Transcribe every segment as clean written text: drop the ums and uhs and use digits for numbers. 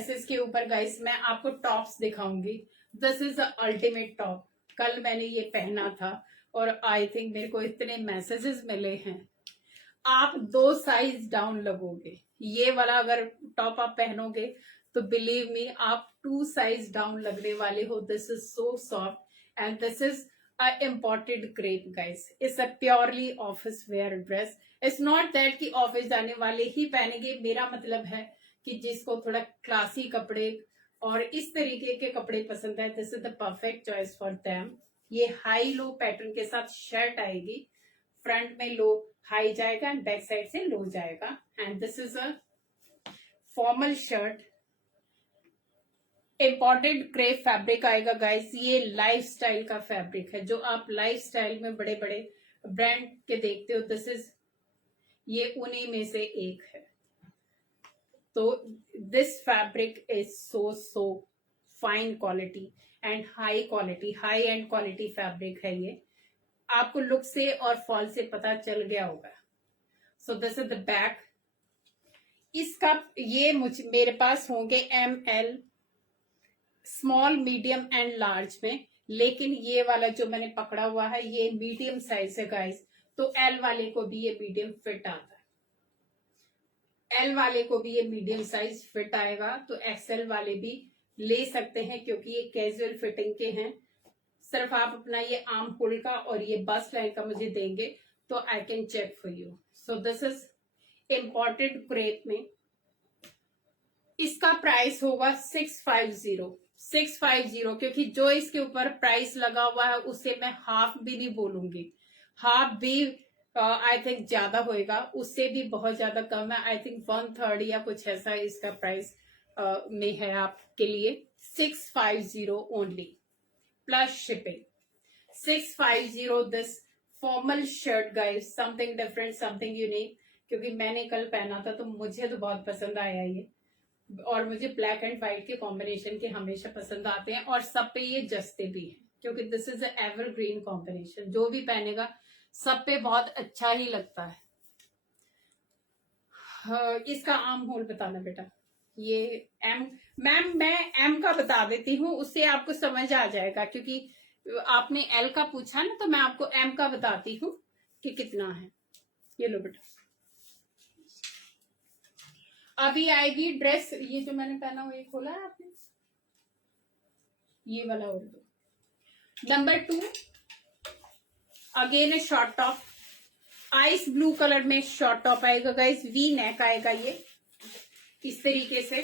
Dresses के ऊपर guys मैं आपको टॉप्स दिखाऊंगी। This is the ultimate top. कल मैंने ये पहना था और आई थिंक मेरे को इतने मैसेजेस मिले हैं। आप 2 साइज डाउन लगोगे। ये वाला अगर टॉप आप पहनोगे तो बिलीव मी आप 2 साइज डाउन लगने वाले हो। This is so soft and this is imported crepe guys. It's a purely office wear dress. It's not that कि ऑफिस जाने वाले ही पहनेंगे। मेरा मतलब है कि जिसको थोड़ा क्लासी कपड़े और इस तरीके के कपड़े पसंद है, this is the perfect choice for them. ये हाई लो पैटर्न के साथ शर्ट आएगी। फ्रंट में लो हाई जाएगा एंड बैक साइड से लो जाएगा and this is a formal shirt. Imported crepe fabric आएगा गाइस। ये लाइफस्टाइल का फैब्रिक है जो आप लाइफस्टाइल में बड़े बड़े ब्रांड के देखते हो। दिस इज ये उन्हीं में से एक है। तो this fabric is so fine quality and high quality, high and quality fabric है ये। आपको लुक से और फॉल से पता चल गया होगा। सो दिस इज द बैक। इसका ये मेरे पास होंगे ML, small, medium and large में, लेकिन ये वाला जो मैंने पकड़ा हुआ है ये मीडियम साइज है गाइस। तो L वाले को भी ये मीडियम फिट आता है। L वाले को भी ये मीडियम साइज फिट आएगा। तो XL वाले भी ले सकते हैं क्योंकि ये कैजुअल फिटिंग के हैं। सिर्फ आप अपना ये आर्म होल का और ये बस्ट लाइन का मुझे देंगे तो I can check for you. So this is imported crepe में। इसका प्राइस होगा 650 क्योंकि जो इसके ऊपर प्राइस लगा हुआ है उससे मैं हाफ भी नहीं बोलूंगी। हाफ भी आई थिंक ज्यादा होएगा, उससे भी बहुत ज्यादा कम है। आई थिंक 1/3 या कुछ ऐसा इसका प्राइस में है आपके लिए। 650 only plus shipping. 650 this formal shirt guys, something different, something unique. क्योंकि मैंने कल पहना था तो मुझे तो बहुत पसंद आया ये, और मुझे ब्लैक एंड व्हाइट के कॉम्बिनेशन के हमेशा पसंद आते हैं और सब पे ये जचते भी हैं क्योंकि दिस इज एवरग्रीन कॉम्बिनेशन। जो भी पहनेगा सब पे बहुत अच्छा ही लगता है। इसका आर्म होल बताना बेटा। ये M, मैम मैं M का बता देती हूँ, उससे आपको समझ आ जाएगा क्योंकि आपने L का पूछा ना, तो मैं आपको M का बताती हूँ कि कितना है। ये लो बेटा। अभी आएगी ड्रेस। ये जो मैंने पहना वो ये खोला है आपने, ये वाला और दो। नंबर 2 अगेन है short top. Ice blue colour में शॉर्ट टॉप आएगा गाइस। वी नेक आएगा ये इस तरीके से।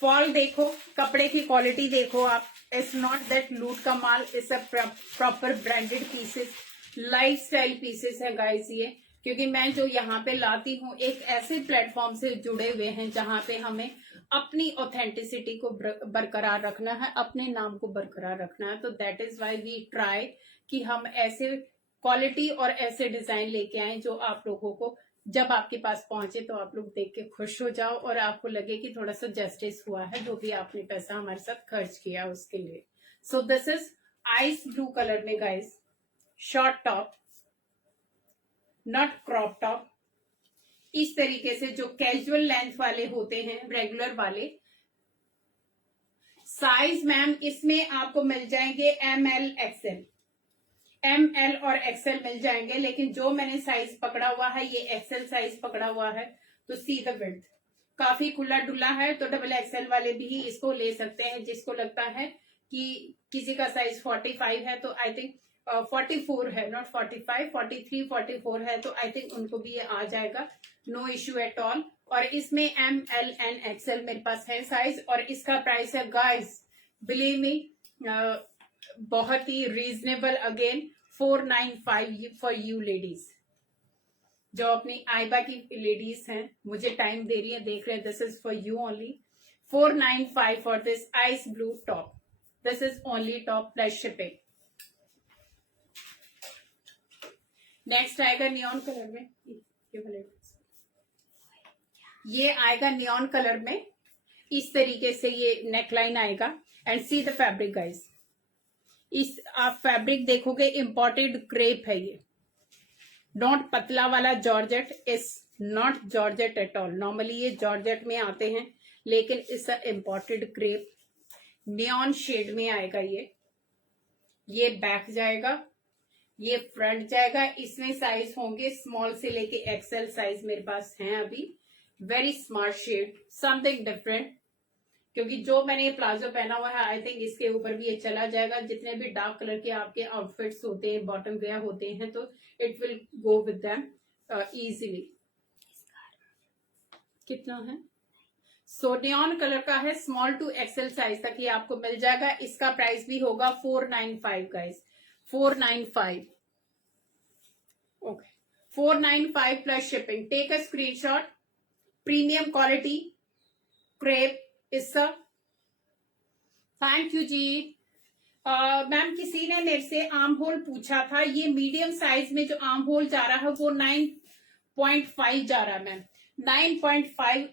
फॉल देखो, कपड़े की क्वालिटी देखो आप। इट्स नॉट दैट लूट का माल, it's a proper branded pieces, lifestyle pieces है गाइस ये। क्योंकि मैं जो यहाँ पे लाती हूँ एक ऐसे प्लेटफॉर्म से जुड़े हुए हैं जहां पे हमें अपनी ऑथेंटिसिटी को बरकरार रखना है, अपने नाम को बरकरार रखना है। तो that is why we try कि हम ऐसे क्वालिटी और ऐसे डिजाइन लेके आए जो आप लोगों को जब आपके पास पहुंचे तो आप लोग देख के खुश हो जाओ और आपको लगे कि थोड़ा सा जस्टिस हुआ है जो भी आपने पैसा हमारे साथ खर्च किया उसके लिए। So this is ice blue colour में guys, short top, not crop top. इस तरीके से जो कैजुअल लेंथ वाले होते हैं, रेगुलर वाले। साइज मैम इसमें आपको मिल जाएंगे ML XL, ML और XL मिल जाएंगे, लेकिन जो मैंने साइज पकड़ा हुआ है ये XL साइज पकड़ा हुआ है। तो सी द विड्थ काफी खुला डुला है, तो XXL वाले भी इसको ले सकते हैं। जिसको लगता है कि किसी का साइज 45 है तो आई थिंक 44 है, नॉट 45, 43, 44 है तो आई थिंक उनको भी ये आ जाएगा, नो इश्यू एट ऑल। और इसमें ML एंड XL मेरे पास है साइज। और इसका प्राइस है गाइस, बिलीव मी, बहुत ही reasonable. Again 495 for you ladies, जो अपनी आइबा की लेडीज हैं, मुझे टाइम दे रही है, देख रहे हैं। This is for you only 495 for this ice blue top. This is only top plus shipping. Next आएगा नियॉन कलर में। ये आएगा नियॉन कलर में, इस तरीके से ये नेकलाइन आएगा। And see the fabric guys, इस आप फैब्रिक देखोगे इंपोर्टेड क्रेप है ये, नॉट पतला वाला georgette, is not georgette at all. Normally ये जॉर्जेट में आते हैं, लेकिन इस इम्पोर्टेड क्रेप नियॉन शेड में आएगा। ये बैक जाएगा, ये फ्रंट जाएगा। इसमें साइज होंगे स्मॉल से लेके एक्सेल साइज मेरे पास हैं अभी। Very smart shade, something different, क्योंकि जो मैंने ये प्लाजो पहना हुआ है आई थिंक इसके ऊपर भी ये चला जाएगा। जितने भी डार्क कलर के आपके आउटफिट्स होते हैं, बॉटम वेयर होते हैं, तो it will go with them easily. कितना है? सो नियॉन कलर का है, स्मॉल टू एक्सेल साइज तक ये आपको मिल जाएगा। इसका प्राइस भी होगा 495 guys, 495। Okay, 495 plus shipping. Take a screenshot. Premium quality crepe इसका। थैंक यू जी। मैम किसी ने मेरे से आर्म होल पूछा था, ये मीडियम साइज में जो आर्म होल जा रहा है वो 9.5 जा रहा है मैम। 9.5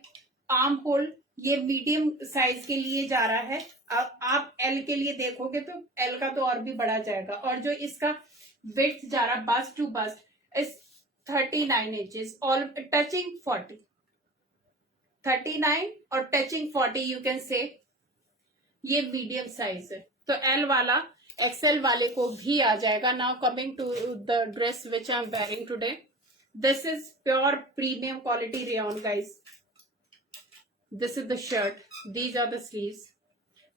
आर्म होल ये मीडियम साइज के लिए जा रहा है। अब आप एल के लिए देखोगे तो एल का तो और भी बड़ा जाएगा। और जो इसका विड्थ जा रहा है bust to bust is 39 inches और टचिंग 40, 39 और टचिंग 40 यू कैन से। ये मीडियम साइज है, तो एल वाला एक्सएल वाले को भी आ जाएगा। Now coming to the dress which I am wearing today, this is pure premium quality rayon guys. This is the shirt, these are the sleeves.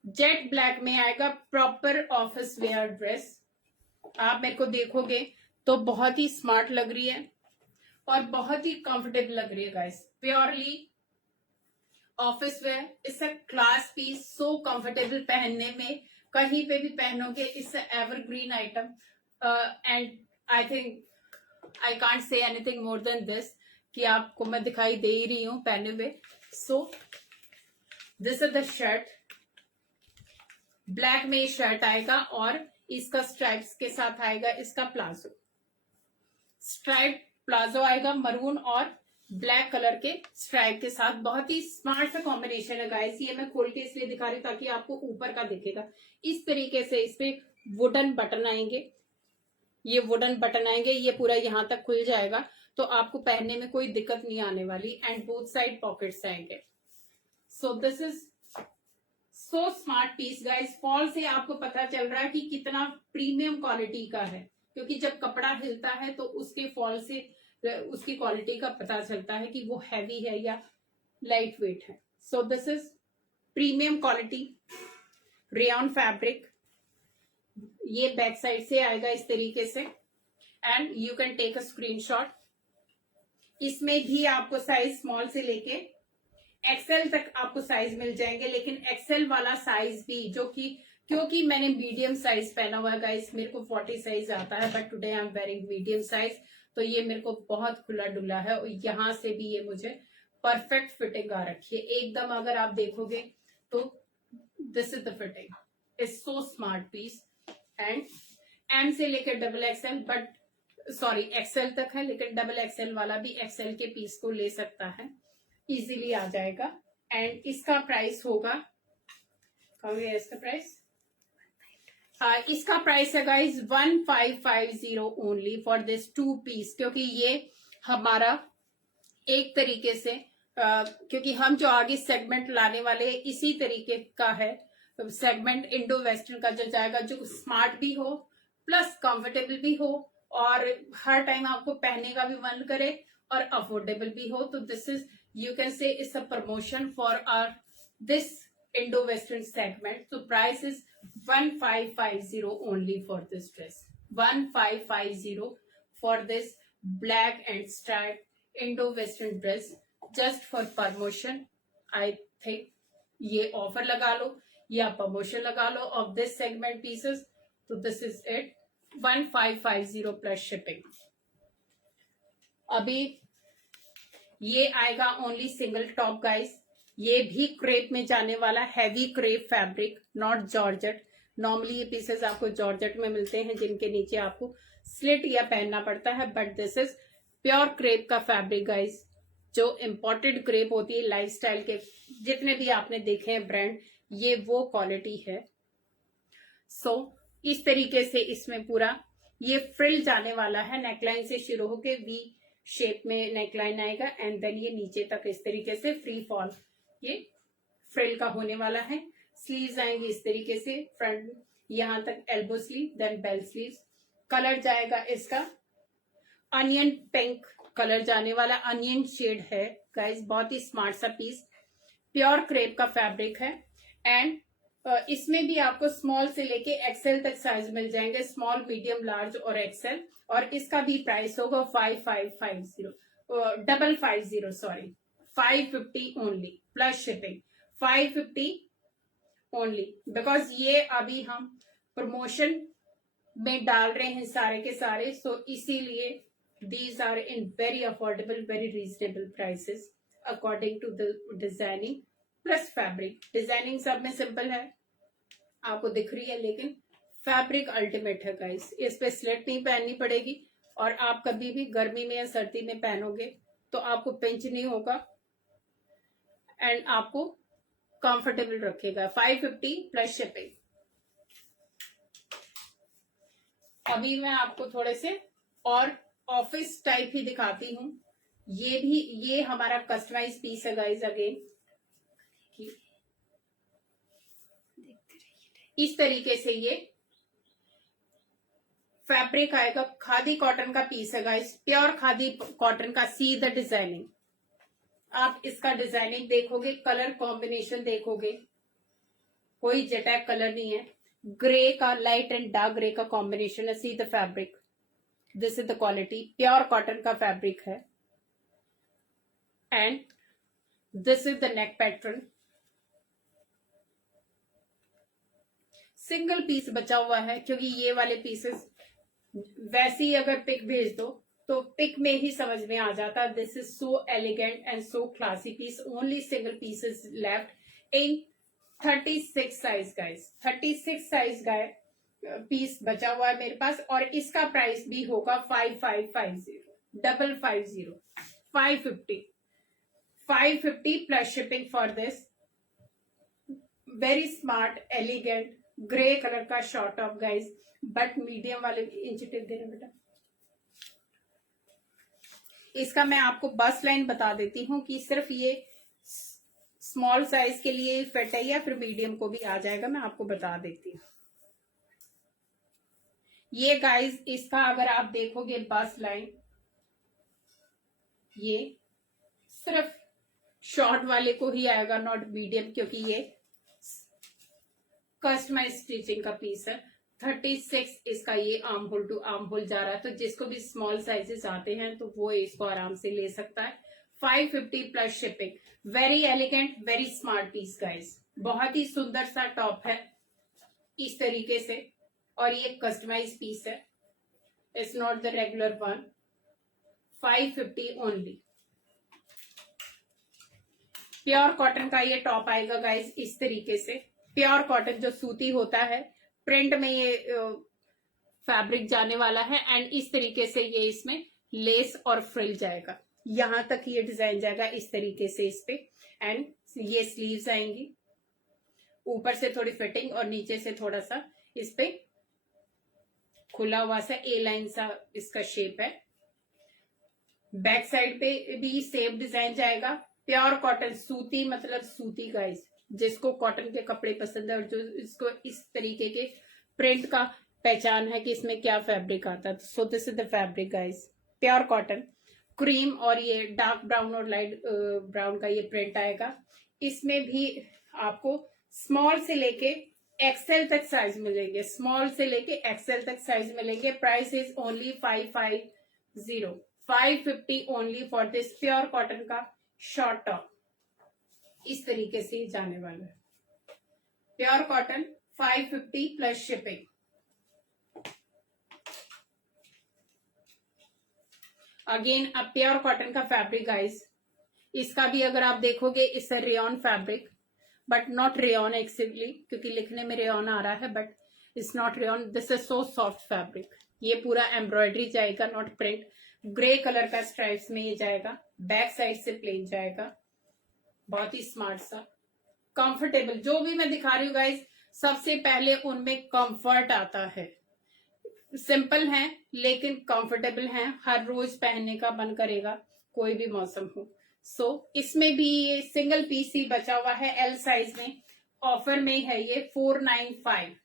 Jet black में आएगा, प्रॉपर ऑफिस वेयर ड्रेस। आप मेरे को देखोगे तो बहुत ही smart लग रही है और बहुत ही कंफर्टेबल लग रही है guys. Purely office wear, it's a class piece, so comfortable पहनने में, कहीं पे भी पहनोगे। It's a evergreen item and I think I can't say anything more than this कि आपको मैं दिखाई दे ही रही हूं पहने हुए। सो this is the shirt, black में शर्ट आएगा और इसका स्ट्राइप्स के साथ आएगा इसका प्लाजो। स्ट्राइप प्लाजो आएगा मरून और ब्लैक कलर के स्ट्राइप के साथ। बहुत ही स्मार्ट सा कॉम्बिनेशन है गाइस। ये मैं खोल के इसलिए दिखा रही हूँ ताकि आपको ऊपर का दिखेगा। इस तरीके से इस पे वुडन बटन आएंगे, ये वुडन बटन आएंगे, ये पूरा यहां तक खुल जाएगा, तो आपको पहनने में कोई दिक्कत नहीं आने वाली। एंड बोथ साइड पॉकेट्स आएंगे। So this is so smart piece guys. Fall से आपको पता चल रहा है कि कितना प्रीमियम क्वालिटी का है, क्योंकि जब कपड़ा हिलता है तो उसके फॉल से उसकी क्वालिटी का पता चलता है कि वो हैवी है या लाइट वेट है। So this is premium quality rayon fabric. ये बैक साइड से आएगा इस तरीके से and you can take a screenshot. इसमें भी आपको साइज स्मॉल से लेके एक्सेल तक आपको साइज मिल जाएंगे, लेकिन एक्सेल वाला साइज भी जो कि क्योंकि मैंने मीडियम साइज पहना हुआ है गाइस, मेरे को 40 साइज आता है but today I am wearing medium size, तो ये मेरे को बहुत खुला डुला है और यहां से भी ये मुझे परफेक्ट फिटिंग आ रखी है एकदम। अगर आप देखोगे तो this is the fitting, is so smart piece. And M से लेकर double XL, but sorry XL तक है, लेकिन डबल एक्सएल वाला भी एक्सएल के पीस को ले सकता है, इजीली आ जाएगा। एंड इसका प्राइस होगा, कहोगे इसका प्राइस? इसका प्राइस है guys 1550 only for this 2 piece, क्योंकि ये हमारा एक तरीके से क्योंकि हम जो आगे सेगमेंट लाने वाले इसी तरीके का है सेगमेंट, इंडो वेस्टर्न का जो जाएगा, जो स्मार्ट भी हो प्लस कंफर्टेबल भी हो और हर टाइम आपको पहनने का भी मन करे और अफोर्डेबल भी हो। तो this is you can say it's a promotion for our this Indo western segment. So price is 1550 only for this dress. 1550 for this black and striped Indo Western dress just for promotion. I think ये offer लगा लो या promotion लगा लो of this segment pieces. So this is it, 1550 plus shipping. अभी ये आएगा only single top guys. ये भी crepe में जाने वाला heavy crepe fabric, not georgette. Normally ये पीसेस आपको जॉर्जेट में मिलते हैं जिनके नीचे आपको स्लिट या पहनना पड़ता है, but this is pure crepe का फैब्रिक गाइस। जो इम्पोर्टेड क्रेप होती है लाइफस्टाइल के जितने भी आपने देखे हैं ब्रांड, ये वो क्वालिटी है। सो इस तरीके से इसमें पूरा ये फ्रिल जाने वाला है, नेकलाइन से शुरू होके वी शेप में नेकलाइन आएगा एंड देन ये नीचे तक इस तरीके से फ्री फॉल ये फ्रिल का होने वाला है। स्लीव्स आएंगी इस तरीके से, फ्रंट यहां तक elbow sleeve, then bell sleeves. Colour जाएगा इसका अनियन पिंक कलर जाने वाला, अनियन शेड है गाइस, बहुत ही स्मार्ट सा पीस। प्योर क्रेप का फैब्रिक है एंड इसमें भी आपको स्मॉल से लेके एक्सेल तक साइज मिल जाएंगे, स्मॉल, मीडियम, लार्ज और एक्सेल। और इसका भी प्राइस होगा 5550 550 sorry 550 only plus shipping, 550 only, because ये अभी हम प्रमोशन में डाल रहे हैं सारे के सारे, सो इसीलिए these are in very affordable, very reasonable prices according to the designing plus fabric। Designing सब में सिंपल है, आपको दिख रही है, लेकिन फैब्रिक अल्टीमेट है गाइस। इस पे स्लिट नहीं पहननी पड़ेगी और आप कभी भी गर्मी में या सर्दी में पहनोगे तो आपको पिंच नहीं होगा एंड आपको कंफर्टेबल रखेगा। 550 प्लस शिपिंग। अभी मैं आपको थोड़े से और ऑफिस टाइप ही दिखाती हूँ। ये हमारा कस्टमाइज पीस है गाइस। अगेन इस तरीके से ये फैब्रिक आएगा, खादी कॉटन का पीस है गाइस, प्योर खादी कॉटन का। सी द डिजाइनिंग, आप इसका डिजाइनिंग देखोगे, कलर कॉम्बिनेशन देखोगे, कोई जेटैक कलर नहीं है, ग्रे का लाइट एंड डार्क ग्रे का कॉम्बिनेशन है। See the fabric, this is the quality, pure cotton का फैब्रिक है and this is the neck pattern. Single piece बचा हुआ है क्योंकि ये वाले पीसेस वैसे ही अगर पिक भेज दो तो पिक में ही समझ में आ जाता। This is so elegant and so classy piece, only single pieces left in 36 size guys. 36 size का पीस बचा हुआ है मेरे पास और इसका प्राइस भी होगा 5550 550 plus shipping for this very smart elegant grey colour का short top guys, but medium वाले इंच टिप देना बेटा। इसका मैं आपको बस लाइन बता देती हूँ कि सिर्फ ये स्मॉल साइज के लिए फिट है या फिर मीडियम को भी आ जाएगा, मैं आपको बता देती हूँ। ये गाइस इसका अगर आप देखोगे बस लाइन, ये सिर्फ शॉर्ट वाले को ही आएगा, नॉट मीडियम, क्योंकि ये कस्टमाइज स्टिचिंग का पीस है। 36 इसका ये arm hole to arm hole जा रहा है, तो जिसको भी स्मॉल साइजेस आते हैं तो वो इसको आराम से ले सकता है। 550 plus shipping, very elegant very smart piece guys, बहुत ही सुंदर सा टॉप है इस तरीके से और ये कस्टमाइज पीस है, it's not the regular one. 550 only. Pure cotton का ये टॉप आएगा गाइस इस तरीके से, प्योर कॉटन जो सूती होता है, प्रिंट में ये फैब्रिक जाने वाला है एंड इस तरीके से ये इसमें लेस और फ्रिल जाएगा, यहां तक ये डिजाइन जाएगा इस तरीके से इस पे एंड ये स्लीव्स आएंगी, ऊपर से थोड़ी फिटिंग और नीचे से थोड़ा सा इस पे खुला हुआ सा ए लाइन सा इसका शेप है। बैक साइड पे भी सेम डिजाइन जाएगा, प्योर कॉटन सूती, मतलब सूती गाइस, जिसको कॉटन के कपड़े पसंद है और जो इसको इस तरीके के प्रिंट का पहचान है कि इसमें क्या फैब्रिक आता है। So this is the fabric guys, pure cotton, cream और ये डार्क ब्राउन और लाइट ब्राउन का ये प्रिंट आएगा। इसमें भी आपको स्मॉल से लेके एक्सेल तक साइज मिलेंगे, स्मॉल से लेके एक्सेल तक साइज मिलेंगे। Price is only 550 only for this pure cotton का शॉर्ट टॉप। इस तरीके से जाने वाला है, pure cotton 550 plus shipping. Again अब प्योर कॉटन का फैब्रिक गाइस, इसका भी अगर आप देखोगे it's a rayon fabric, but not rayon actually, क्योंकि लिखने में रेयॉन आ रहा है but it's not rayon. This is so soft fabric. ये पूरा एम्ब्रॉयडरी जाएगा, नॉट प्रिंट। ग्रे कलर का स्ट्राइप्स में ये जाएगा, बैक साइड से प्लेन जाएगा, बहुत ही स्मार्ट सा कंफर्टेबल। जो भी मैं दिखा रही हूँ गाइस, सबसे पहले उनमें कंफर्ट आता है। सिंपल हैं लेकिन कंफर्टेबल हैं, हर रोज पहनने का मन करेगा, कोई भी मौसम हो। इसमें भी ये सिंगल पीस ही बचा हुआ है एल साइज में, ऑफर में है ये 495।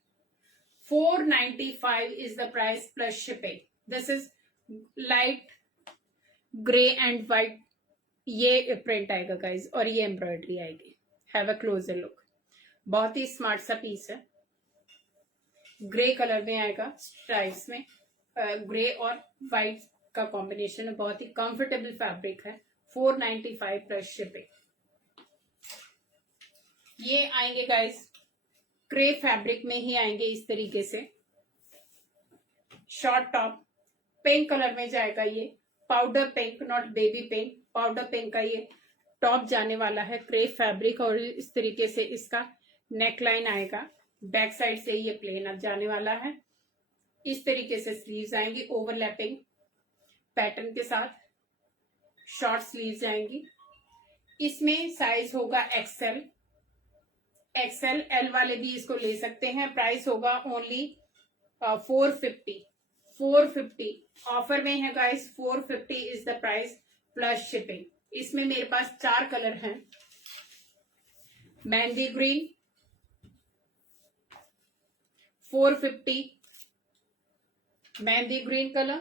495 is the price plus shipping. This is light gray and white, ये प्रिंट आएगा गाइज और ये एम्ब्रॉयडरी आएगी। हैव अ क्लोजर लुक, बहुत ही स्मार्ट सा पीस है, ग्रे कलर में आएगा स्ट्राइप्स में, ग्रे और व्हाइट का कॉम्बिनेशन है, बहुत ही कंफर्टेबल फैब्रिक है। 495 प्लस शिपिंग। ये आएंगे गाइज क्रेप फैब्रिक में ही आएंगे इस तरीके से, शॉर्ट टॉप पिंक कलर में जाएगा ये, powder pink, not baby pink, powder pink का ये टॉप जाने वाला है, क्रेप फैब्रिक। और इस तरीके से इसका नेकलाइन आएगा, बैक साइड से ये प्लेन अब जाने वाला है। इस तरीके से स्लीव्स आएंगी ओवरलैपिंग पैटर्न के साथ, शॉर्ट स्लीव्स आएंगी। इसमें साइज होगा एक्सएल, एल वाले भी इसको ले सकते हैं। प्राइस होगा ओनली 450 ऑफर में है guys. 450 is the price plus shipping. इसमें मेरे पास 4 कलर हैं, mehndi green 450, mehndi green colour,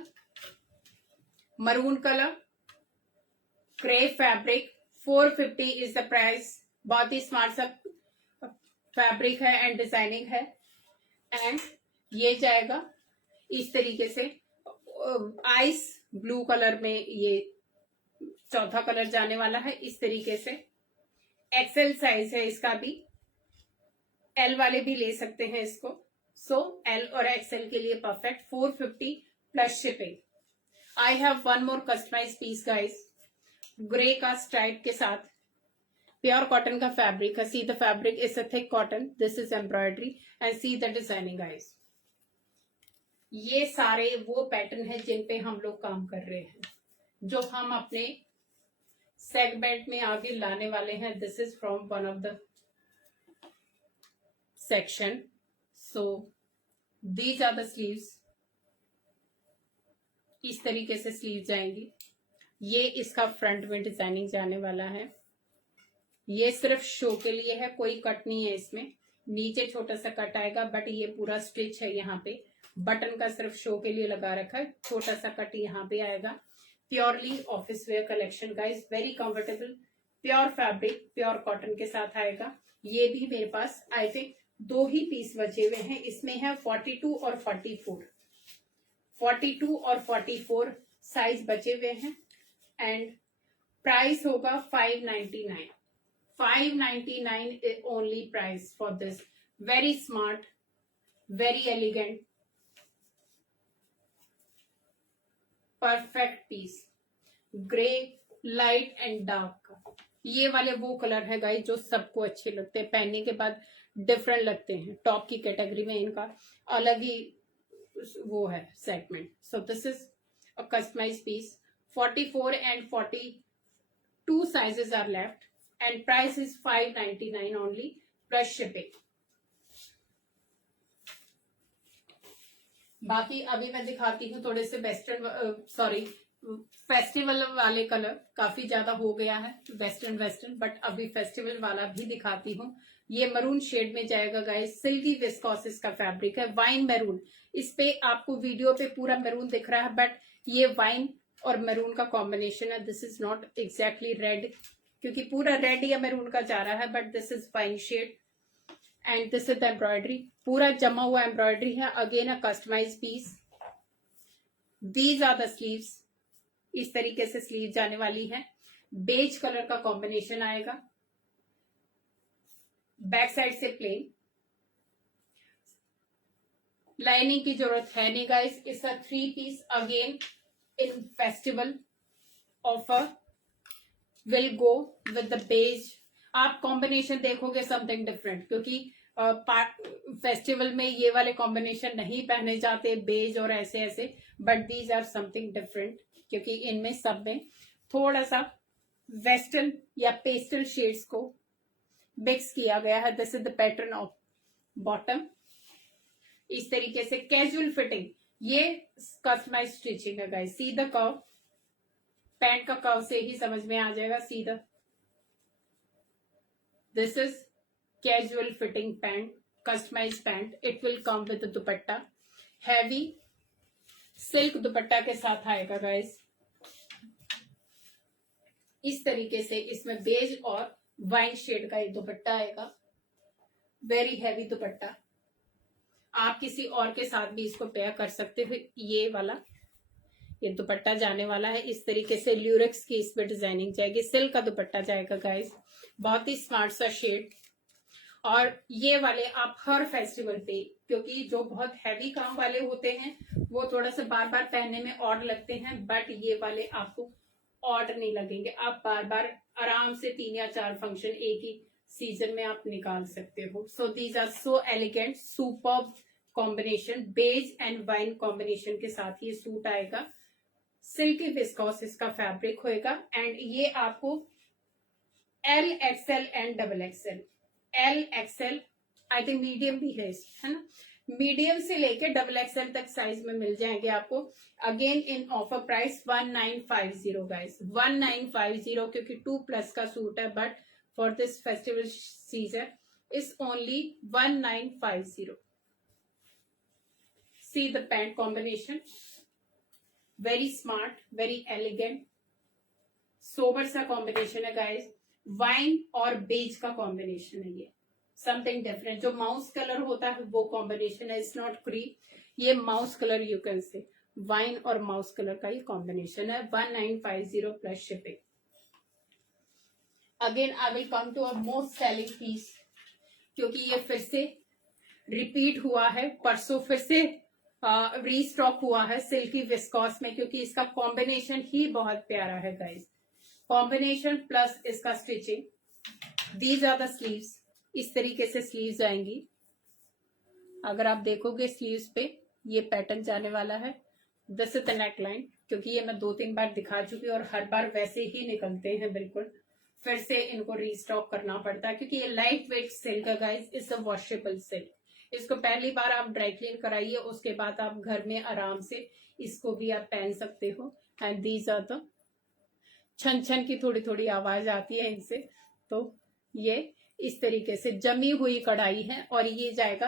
maroon colour, crepe fabric 450 is the price. बहुत ही स्मार्ट सा फैब्रिक है एंड डिजाइनिंग है। एंड ये जाएगा इस तरीके से आइस ब्लू कलर में, ये चौथा कलर जाने वाला है इस तरीके से। एक्सेल साइज है इसका भी, एल वाले भी ले सकते हैं इसको। एल और एक्सेल के लिए perfect. 450 plus shipping. I have one more customise piece guys, grey का स्ट्राइप के साथ, प्योर कॉटन का फैब्रिक है। See the fabric is a thick cotton, this is embroidery and see the designing guys. ये सारे वो पैटर्न है जिन पे हम लोग काम कर रहे हैं, जो हम अपने सेगमेंट में आगे लाने वाले हैं। This is from one of the section. So these are the sleeves, इस तरीके से स्लीव जाएंगी। ये इसका फ्रंट में डिजाइनिंग जाने वाला है। ये सिर्फ शो के लिए है, कोई कट नहीं है इसमें। नीचे छोटा सा कट आएगा बट ये पूरा स्टिच है, यहाँ पे बटन का सिर्फ शो के लिए लगा रखा है, छोटा सा कट यहाँ पे आएगा। Purely office wear collection guys, very comfortable, pure fabric, pure cotton के साथ आएगा। ये भी मेरे पास आई थिंक 2 ही पीस बचे हुए हैं। इसमें है 42 और 44, 42 और 44 साइज बचे हुए हैं। एंड प्राइस होगा 599। 599 only price for this very smart, very elegant, perfect piece. Grey, light and dark, ये वाले वो कलर है गाइस जो सबको अच्छे लगते हैं, पहनने के बाद डिफरेंट लगते हैं। टॉप की कैटेगरी में इनका अलग ही वो है segment. So this is a customise piece. 44 and 42 sizes are left and price is 599 only plus shipping. बाकी अभी मैं दिखाती हूँ थोड़े से वेस्टर्न, फेस्टिवल वाले कलर। काफी ज्यादा हो गया है वेस्टर्न, बट अभी फेस्टिवल वाला भी दिखाती हूँ। ये मरून शेड में जाएगा गाइस, सिल्की विस्कोसिस का फैब्रिक है, वाइन मैरून। इस पे आपको वीडियो पे पूरा मैरून दिख रहा है बट ये वाइन और मैरून का कॉम्बिनेशन है। This is not exactly red, क्योंकि पूरा रेड या मैरून का जा रहा है, but this is wine shade. And this is the embroidery, पूरा जमा हुआ एम्ब्रॉयडरी है। Again a customise piece. These are the sleeves, इस तरीके से स्लीव जाने वाली है। बेज कलर का कॉम्बिनेशन आएगा, बैक साइड से प्लेन, लाइनिंग की जरूरत है नहीं guys. It's a 3 piece again in festival offer, will go with the beige. आप कॉम्बिनेशन देखोगे समथिंग डिफरेंट, क्योंकि फेस्टिवल में ये वाले कॉम्बिनेशन नहीं पहने जाते, बेज और ऐसे ऐसे, but these are something different, क्योंकि इनमें सब में थोड़ा सा वेस्टर्न या पेस्टल शेड्स को मिक्स किया गया है। This is the pattern of bottom, इस तरीके से कैजुअल फिटिंग। ये कस्टमाइज स्टिचिंग है guys, see the curve, pant का कर्व से ही समझ में आ जाएगा सीधा। This is casual fitting pant, customise pant. It will come with dupatta, heavy silk dupatta के साथ आएगा गाइस। इस तरीके से इसमें बेज और वाइन शेड का एक दुपट्टा आएगा, वेरी हैवी दुपट्टा। आप किसी और के साथ भी इसको पेयर कर सकते हो। ये दुपट्टा जाने वाला है इस तरीके से, ल्यूरेक्स की इस पे डिजाइनिंग जाएगी, सिल्क का दुपट्टा जाएगा गाइस, बहुत ही स्मार्ट सा शेड। और ये वाले आप हर फेस्टिवल पे, क्योंकि जो बहुत हैवी काम वाले होते हैं वो थोड़ा सा बार बार पहनने में ऑड लगते हैं, बट ये वाले आपको ऑड नहीं लगेंगे। आप बार बार आराम से 3 या 4 फंक्शन एक ही सीजन में आप निकाल सकते हो। So these are so elegant, superb combination, beige and wine combination के साथ ये सूट आएगा। सिल्की विस्कोस इसका फैब्रिक होएगा एंड ये आपको L, XL and double XL, L, XL, I think medium भी है ना, मीडियम से लेके डबल एक्सएल तक साइज में मिल जाएंगे आपको। Again in offer price 1950 guys, 1950, क्योंकि 2+ का सूट है, but for this festival season is only 1950। See the pant combination, very smart, very elegant, sober सा कॉम्बिनेशन है गाइस। वाइन और बेज का कॉम्बिनेशन है ये, समथिंग डिफरेंट। जो माउस कलर होता है वो कॉम्बिनेशन है, इट्स नॉट क्रीम, ये माउस कलर यू कैन से, वाइन और माउस कलर का ये कॉम्बिनेशन है। 1950 plus shipping. Again I will come to a most selling piece, क्योंकि ये फिर से रिपीट हुआ है, परसों फिर से रीस्टॉक हुआ है सिल्की विस्कोस में, क्योंकि इसका कॉम्बिनेशन ही बहुत प्यारा है गाइस। कॉम्बिनेशन प्लस इसका stitching. These are the sleeves, इस तरीके से स्लीव्स आएंगी। अगर आप देखोगे स्लीव्स पे ये पैटर्न जाने वाला है। This is the neck line, क्योंकि ये मैं 2-3 बार दिखा चुकी हूँ और हर बार वैसे ही निकलते हैं बिल्कुल, फिर से इनको रीस्टॉक करना पड़ता है, क्योंकि ये लाइट वेट सिल्क है guys, it's a washable silk. इसको पहली बार आप ड्राई क्लीन कराइए, उसके बाद आप घर में आराम से इसको भी आप पहन सकते हो। एंड दीज आर द छन छन की थोड़ी थोड़ी आवाज आती है इनसे। तो ये इस तरीके से जमी हुई कढ़ाई है और ये जाएगा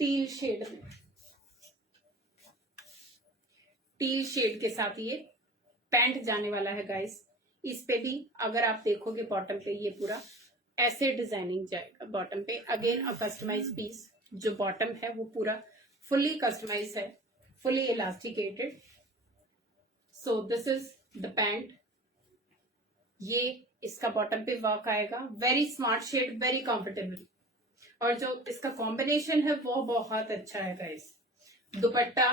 टील शेड में, टील शेड के साथ ये पैंट जाने वाला है गाइस। इस पे भी अगर आप देखोगे बॉटम पे ये पूरा ऐसे डिजाइनिंग जाएगा बॉटम पे। अगेन अ कस्टमाइज पीस, जो बॉटम है वो पूरा फुल्ली कस्टमाइज है, fully elasticated. So this is the pant, ये इसका बॉटम पे वर्क आएगा, very smart shade, very comfortable. और जो इसका कॉम्बिनेशन है वो बहुत अच्छा है guys. Dupatta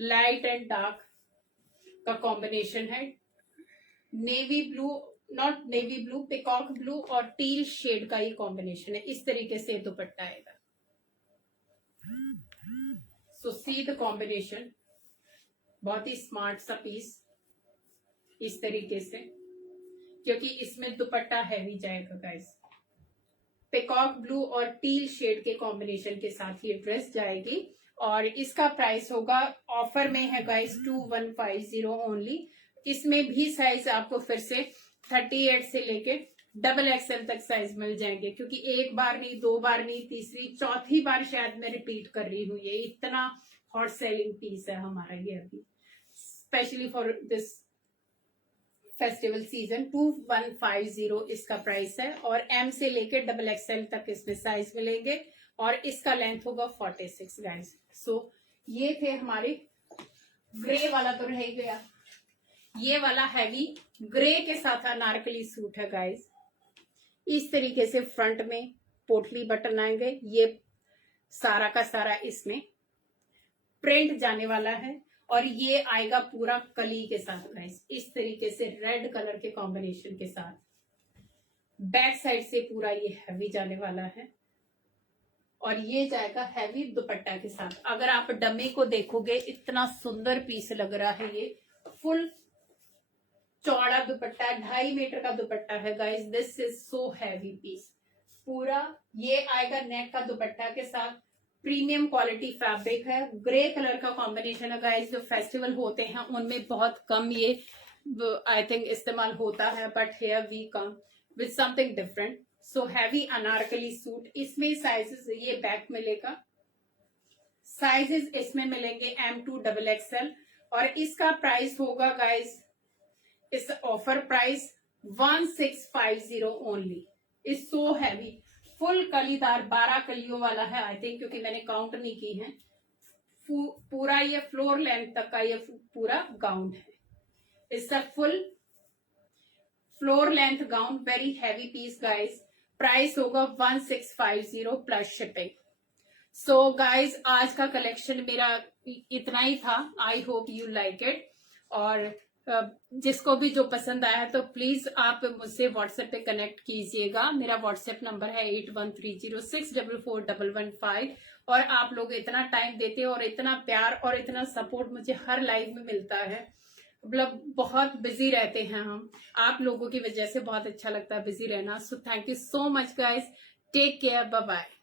light and dark का कॉम्बिनेशन है, navy blue, not navy blue, peacock blue और टील शेड का ये कॉम्बिनेशन है। इस तरीके से दुपट्टा आएगा। सो सी द कॉम्बिनेशन, बहुत ही स्मार्ट सा पीस इस तरीके से, क्योंकि इसमें दुपट्टा हैवी जाएगा गाइस। पिकॉक ब्लू और टील शेड के कॉम्बिनेशन के साथ ये ड्रेस जाएगी और इसका प्राइस होगा, ऑफर में है गाइस 2150 ओनली। इसमें भी साइज आपको फिर से 38 से लेके डबल एक्सएल तक साइज मिल जाएंगे, क्योंकि एक बार नहीं, 2 बार नहीं, तीसरी चौथी बार शायद मैं रिपीट कर रही हूँ। ये इतना हॉट सेलिंग पीस है हमारा ये अभी, specially for this festival season. 2150 इसका प्राइस है और एम से लेके डबल एक्सएल तक इसमें साइज मिलेंगे और इसका लेंथ होगा 46 गाइस। सो ये थे हमारे, ग्रे वाला तो रह गया, ये वाला हैवी ग्रे के साथ अनारकली सूट है गाइस। इस तरीके से फ्रंट में पोटली बटन आएंगे, ये सारा का सारा इसमें प्रिंट जाने वाला है और ये आएगा पूरा कली के साथ गाइस, इस तरीके से रेड कलर के कॉम्बिनेशन के साथ। बैक साइड से पूरा ये हैवी जाने वाला है और ये जाएगा हैवी दुपट्टा के साथ। अगर आप डमी को देखोगे इतना सुंदर पीस लग रहा है, ये फुल चौड़ा दुपट्टा, 2.5 मीटर का दुपट्टा है guys. This is so heavy piece. पूरा ये आएगा नेक का दुपट्टा के साथ, प्रीमियम क्वालिटी फैब्रिक है, ग्रे कलर का कॉम्बिनेशन है गाइस। जो फेस्टिवल होते हैं उनमें बहुत कम ये आई थिंक इस्तेमाल होता है, but here we come with something different. So heavy anarkali suit. इसमें साइजेस ये बैक मिलेगा, साइजेस इसमें मिलेंगे M2 XXL और इसका प्राइस होगा गाइस, इस offer price 1650 only. Is so heavy, full कलीदार 12 कलियों वाला है आई थिंक, क्योंकि मैंने काउंट नहीं की है. पूरा ये फ्लोर लेंथ तक का ये पूरा गाउन है. इसका full floor length gown, very heavy piece guys. Price होगा 1650 प्लस शिपिंग. सो गाइज आज का कलेक्शन मेरा इतना ही था. I hope you like it. और जिसको भी जो पसंद आया तो प्लीज आप मुझसे व्हाट्सएप पे कनेक्ट कीजिएगा. मेरा व्हाट्सएप नंबर है 8130644115. और आप लोग इतना टाइम देते हो और इतना प्यार और इतना सपोर्ट मुझे हर लाइव में मिलता है. मतलब बहुत बिजी रहते हैं हम, आप लोगों की वजह से बहुत अच्छा लगता है बिजी रहना. So thank you so much guys. Take care, bye bye.